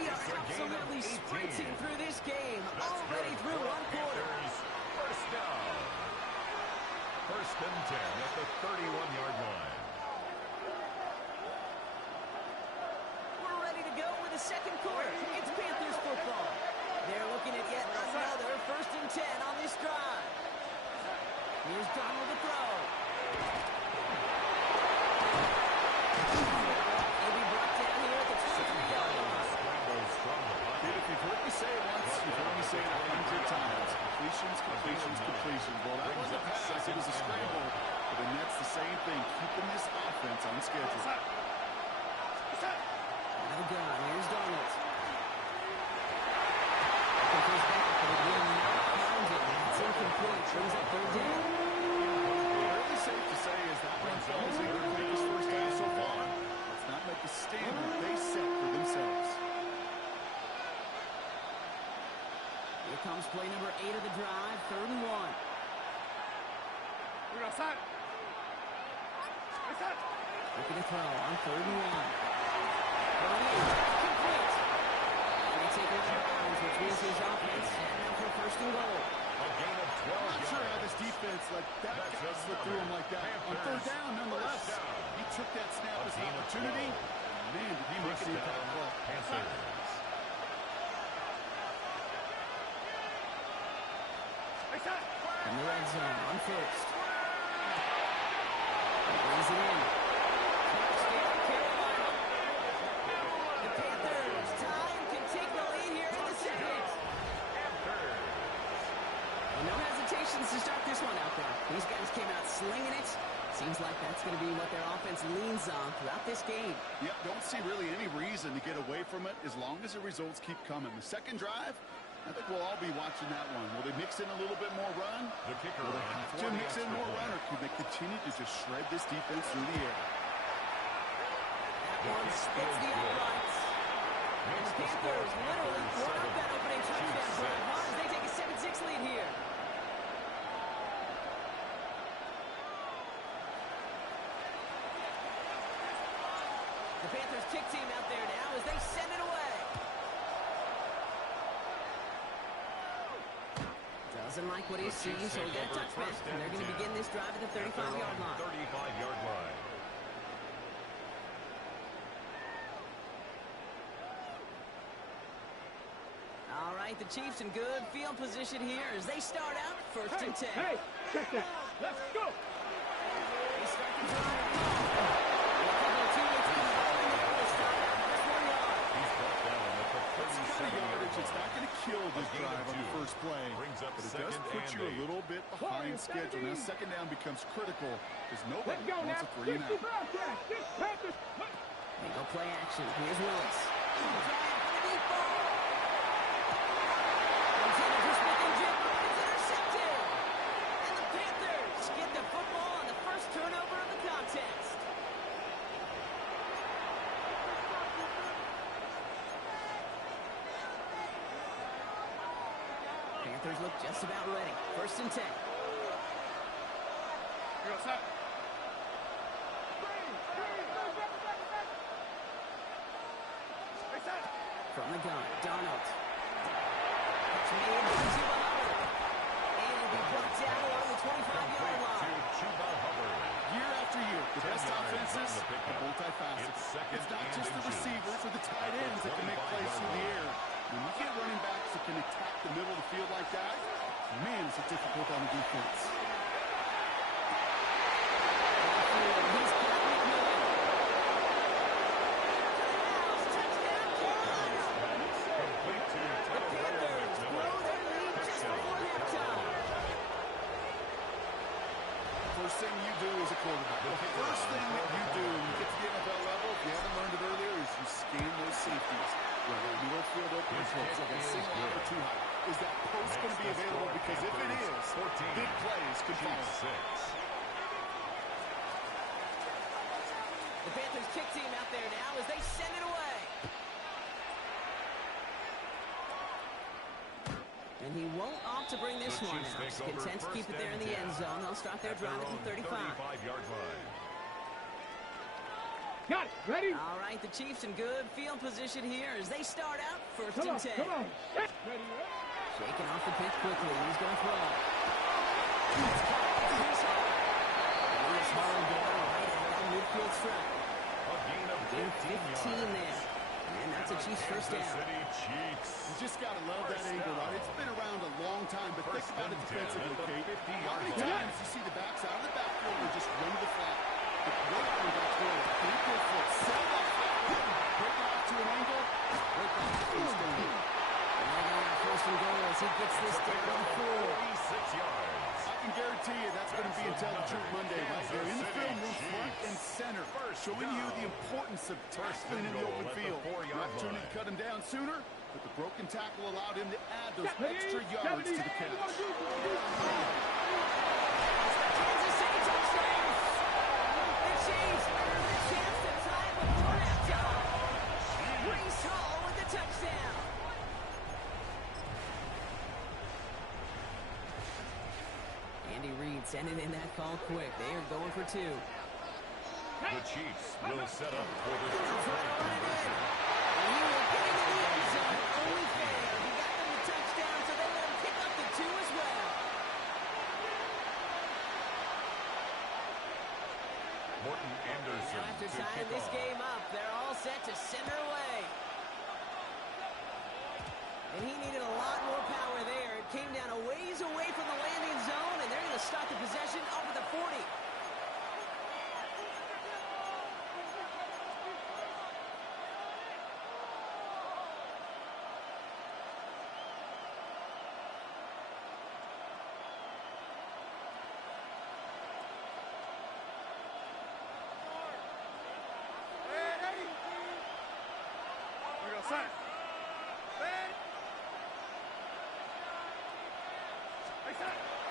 We are absolutely sprinting through this game, already through 1 quarter. First down. First and 10 at the 31-yard line. We're ready to go with the 2nd quarter. It's Panthers football. They're looking at yet another 1st and 10 on this drive. Here's Donald to throw. He'll be brought down here at the 23-yard line. Scrambles from the pocket. Kid, if you've heard me say it once, you've heard me say it 100 times. Completions, completions, completions. Well, that wasn't a pass, it was a scramble. But the Nets, the same thing, keeping this offense on schedule. Out of the gun. Here's Donald. Looking for his back, but it will not find him. It's incomplete. Brings up 3rd down. Fairly safe to say is that one falls incomplete this first half so far. Let's not make the standard they set for themselves. Here comes play number 8 of the drive, 3rd and 1. Looking to throw on 3rd and 1. Complete. And they take it out of bounds, which means his offense heading out for 1st and goal. A gain of 12 I'm not sure yards. how this defense let that guy slip through him like that. On 3rd down, nonetheless, he took that snap as an opportunity. Man, did he make an impact play. Panthers. In the red zone on 1st. Brings it in. Touchdown, Carolina. The Panthers tie and can take the lead here in the 2nd. And no hesitations to start this one out there. These guys came out slinging it. Seems like that's going to be what their offense leans on throughout this game. Yep, don't see really any reason to get away from it as long as the results keep coming. The 2nd drive, I think we'll all be watching that one. Will they mix in a little bit more run? The kicker Will they have to mix in more run, or can they continue to just shred this defense through the air? That one spits the uprights. And the Panthers literally brought up that opening touchdown drive as they take a 7-6 lead here. The Panthers kick team out there now as they send it away. Doesn't like what he sees, so he got a touchback. And they're going to begin this drive at the 35-yard line. 35-yard line. All right, the Chiefs in good field position here as they start out 1st and 10. Hey, check that. Let's go. They start the drive. A couple of teammates in the ball in there to start out just 1 yard. He's brought down at the That's the kind of 37-yard yardage. It's line. not going to kill this gain drive of on the 2. first play. Brings up But it 2nd does put and you a 8. little bit behind schedule. Now 2nd down becomes critical because nobody Let's go wants now. a 3 and out. 60 Bobcats. This Panthers. They go play action. Here's Willis. Trying for the deep ball. Intended for Smith and Jigba. It's intercepted. And the Panthers get the football on the first turnover of the contest. Panthers look just about ready. 1st and 10. From the gun, Donald. It's made by Chuba Hubbard. And it'll be brought down along the 25-yard line. Year after year, the best offenses are multifaceted. It's 2nd It's not and just the 2. receivers or the tight ends that can make plays through the air. When you get running backs that can attack the middle of the field like that, man, is it difficult on the defense. He's got McMillan. Touchdown, Carolina. The Panthers blow their lead just before halftime. First thing you do as a quarterback, the first thing that you do when you get to the NFL level, if you haven't learned it earlier, is you scan those safeties. Whether you don't field open or close, like a single out or too high. Is that post going to be available? Because if it is, big plays could follow. The Panthers kick team out there now as they send it away. And he won't opt to bring this one out. Content to keep it there in the end zone. They'll start their drive at the 35. 35-yard line. Got it. Ready? All right, the Chiefs in good field position here as they start out 1st Come and on. 10. Come on. Ready? Shaking off the pitch quickly. He's going to throw. He's caught. He's hard. And he's hauled down right at that midfield strike. A gain of 15 there. And that's a Chiefs first down. City Chiefs. You just got to love that angle, right? It's been around a long time, but think about it defensively, Kate. How many times you see the backs out of the backfield and just run to the flat? The great contact there, think their foot, sell that flat, break it out to an angle, break out to face down. And they're going to 1st and goal as he gets this down on 4. 46 yards. I can guarantee you that's going to be Intelligent Monday, right there in the film room, front and center, showing you the importance of tackling in the open field. The opportunity to cut him down sooner, but the broken tackle allowed him to add those extra yards to the catch. Kansas City touchdown. The Chiefs earn the chance to tie before halftime. Breece Hall with the touchdown. Andy Reid sending in that called quick. They are going for two. The Chiefs will set up for this Throwing it in. And he will get into the end zone. Only fair. He got them the touchdown, so they let him pick up the two as well. Morton Anderson Now after to tying kick this off. game up, they're all set to send her away. And he needed a lot more power there. It came down a ways away from the landing zone, and they're going to start the possession up at the 40.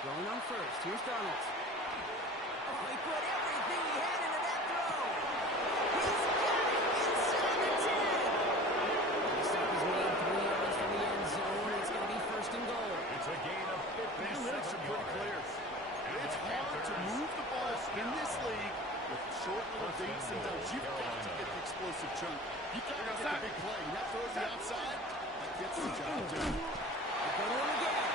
Going on first. Here's Donald. Oh, he put everything he had into that throw. He's got it inside the 10. The stop is made 3 yards from the end zone. It's going to be first and goal. It's a gain of The analytics are 57 pretty clear. yards. It's hard to move the ball in this league with short little dinks and dunks. You've got to get the explosive chunk. You've got to get the big play. And that throws the outside. That gets the job done. Go to him again.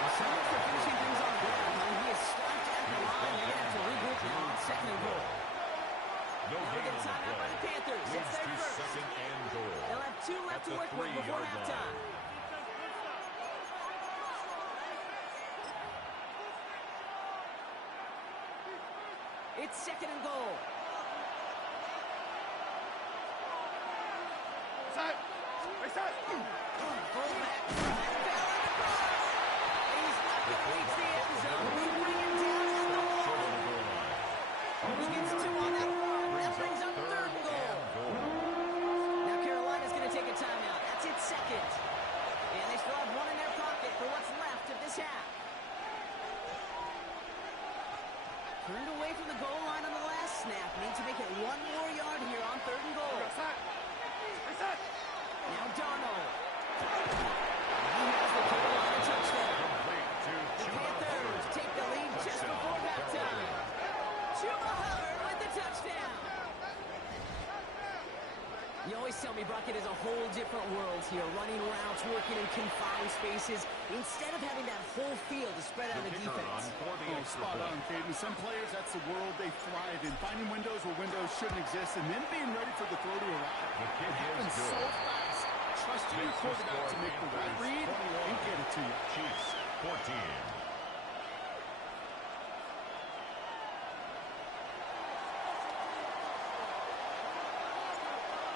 So much for finishing things on the ground. And he is stopped at the line. They have to regroup now on second and goal. No Now we gain get on the tied up by the play. Panthers. It's Leads their to first. second and goal. They'll have 2 left to At the work with before 3-yard halftime. line. It's second and goal. Fullback drive, fell in the cross. He's not going to reach the end zone. We bring him down at the Short on 1. the goal line. He gets 2 on that run. That brings up third and goal. Now Carolina's going to take a timeout. That's its second. And they still have 1 in their pocket for what's left of this half. Turned away from the goal line on the last snap. Need to make it 1 more yard here on third and goal. Now Darnold. He has the Carolina touchdown. The Panthers take the lead just before halftime. Chuba Hubbard with the touchdown. You always tell me Brockett is a whole different world here, running routes, working in confined spaces, instead of having that whole field to spread out the defense. Oh, spot on, Caden. Some players, that's the world they thrive in. Finding windows where windows shouldn't exist, and then being ready for the throw to arrive. It happens so fast. Trust your quarterback to make the right read and get it to you. Chiefs 14.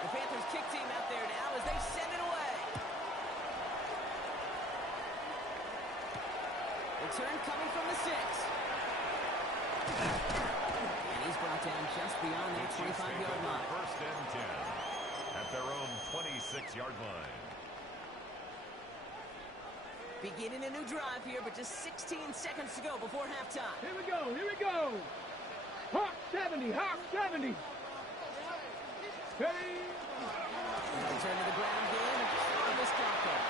The Panthers kick team out there now as they send it away. Return coming from the 6. And he's brought down just beyond that 25-yard line. First and 10 at their own 26-yard line. Beginning a new drive here, but just 16 seconds to go before halftime. Here we go, here we go. Hawk 70, Hawk 70. Hey. Return to the ground game and throw this contact.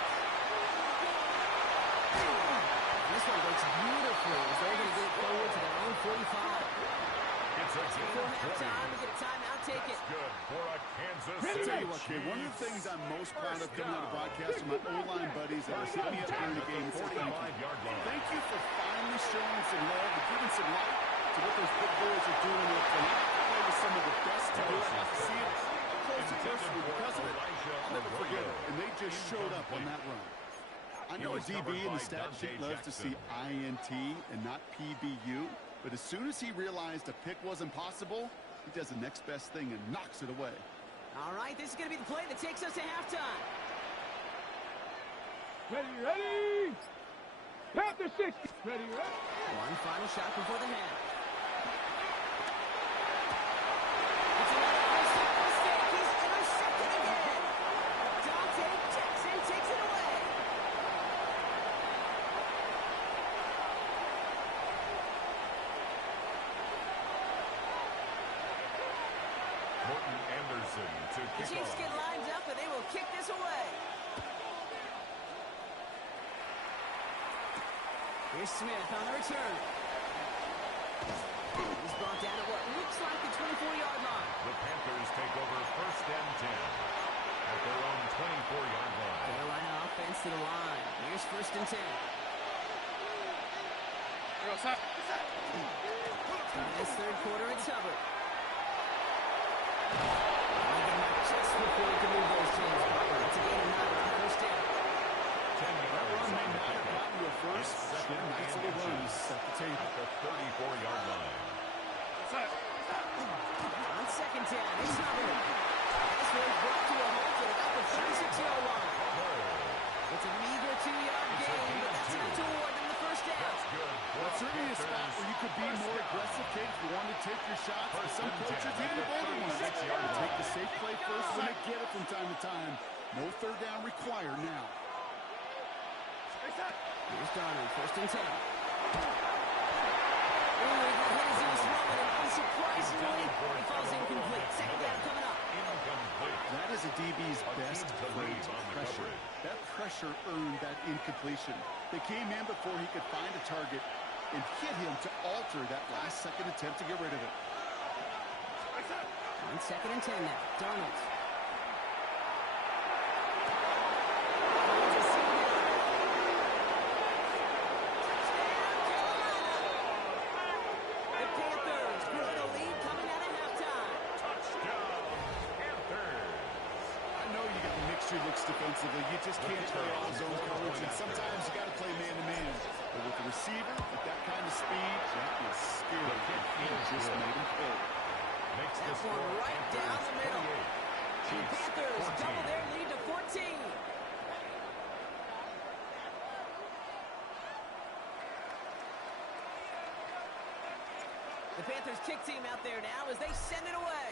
This one works beautifully as they're going to get it forward to their own 45. It's a gain Before of 20. halftime, we get a timeout, take it. That's good for a Kansas I'll City tell you what, kid, one of the things I'm most proud of coming out of broadcast are my O-line buddies that are hitting me up during the game and say thank you. 45-yard line. Thank you for finally showing some love and giving some light to what those big boys are doing up there. I play with some of the best to do it. I see it up close and personal because of it. I'll never forget it. And they just showed up on that run. I know a DB in the stat sheet loves to see INT and not PBU, but as soon as he realized a pick wasn't possible, he does the next best thing and knocks it away. All right, this is going to be the play that takes us to halftime. Ready, ready. Panther 60. Ready, ready. One final shot before the half. It's another first-down mistake. He's intercepted again. Dante Jackson takes it away. Morton Anderson to The kick Chiefs off. get lined up, and they will kick this away. Here's Smith on the return. He's brought down at what looks like the 24-yard line. The Panthers take over first and 10 at their own 24-yard line. Carolina offense to the line. Here's first and 10. This third quarter, it's Hubbard. Just before he can move those chains. It's a gain of 9 on first down. 10 That run yards may on the not have pickup. gotten you a first. It's second Sure, nice and little run to 2 set the table. at the 34-yard line. On second down, it's Hubbard. This one's brought to a halt at about the 36-yard line. It's a meager 2-yard gain, but that's enough to award them the first down. That's good. Well, it's certainly a spot where you could be more aggressive, Kate, if you want to take your shots. For some coaches, even the bolder ones, take the safe play first when they get it from time to time. No third down required now. Here's Darnold, first and 10. Ooh, he got hit as he was throwing it. Unsurprisingly, he falls incomplete. Second down coming up. Incomplete. That is a DB's best team to play leave on the pressure. coverage. That pressure earned that incompletion. They came in before he could find a target and hit him to alter that last-second attempt to get rid of it. On second and 10 now. Darnold. The Panthers growing a lead coming out of halftime. Touchdown, Panthers. I know you got mixture looks defensively. You just can't play all zone coverage, and sometimes you got to play man-to-man. But with the receiver, with that kind of speed, that is scary. He just made him pay. Makes That the one score right down the middle. 28. The Chiefs Panthers 14. double their lead to 14. The Panthers kick team out there now as they send it away.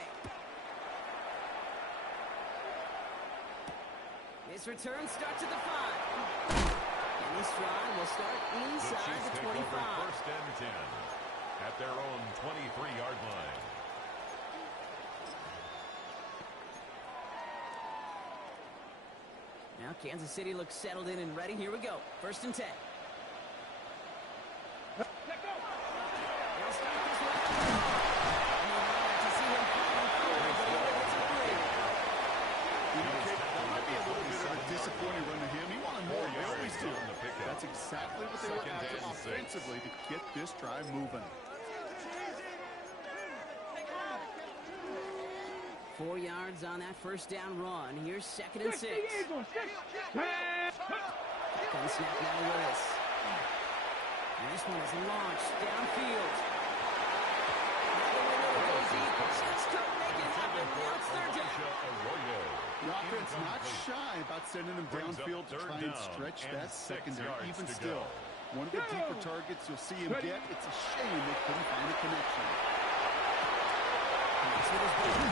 This return starts at the 5. And this drive will start The inside Chiefs the take over 25. first and 10 at their own 23-yard line. Now Kansas City looks settled in and ready. Here we go. First and 10. They'll start this one. And you wanted to see him fighting forward, but he will get free. You know, Kate, that might be a little bit of a disappointing run to him. He wanted more. They always do. That's exactly what they were Second after and 6. offensively to get this drive moving. 4 yards on that first down run. Here's second and 6. Gun snap now to Willis. And this one is launched downfield. Now the window goes deep, but just couldn't make it happen. Now it's third down. The offense not shy about sending him downfield to try and stretch that secondary. Even still, one of the deeper targets you'll see him get, it's a shame they couldn't find a connection. That's what his ball is.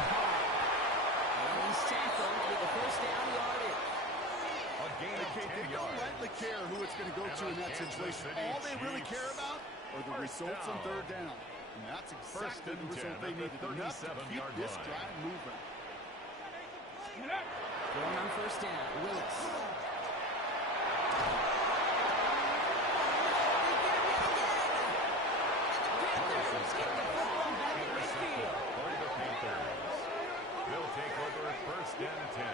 And he's tackled with the first down yardage. A gain of Okay, 10 they don't yards. rightly care who it's going to go to in that situation. All they really care about are the results on third down. And that's exactly the result they needed. Enough to keep this drive moving. Going on first down, Willis. Panthers get the football back at midfield. For the Panthers. They'll take over first and 10.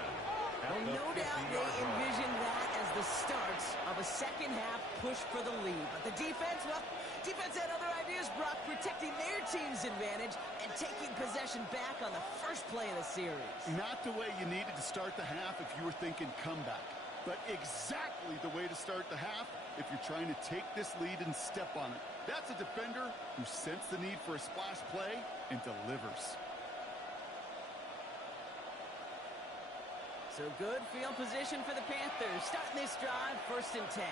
Well, no doubt they envisioned that as the start of a second-half push for the lead. But the defense, well, defense had other ideas, Brock, protecting their team's advantage and taking possession back on the first play of the series. Not the way you needed to start the half if you were thinking comeback, but exactly the way to start the half if you're trying to take this lead and step on it. That's a defender who sensed the need for a splash play and delivers. So good field position for the Panthers. Starting this drive, first and 10.